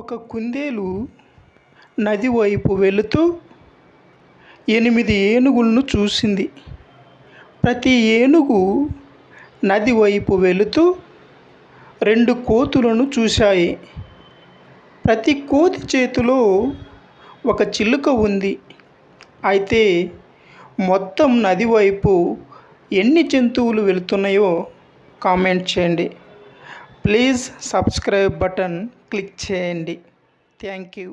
ఒక కుందేలు నది వైపు వెళుతూ 8 ఏనుగులను చూసింది. ప్రతి ఏనుగు నది వైపు వెళుతూ 2 కోతులను చూశాయి. ప్రతి కోతి చేతిలో ఒక చిలుక ఉంది. అయితే మొత్తం నది వైపు ఎన్ని జంతువులు వెళుతున్నాయో కామెంట్ చేయండి. ప్లీజ్ సబ్స్క్రైబ్ బటన్ క్లిక్ చేయండి. Thank you.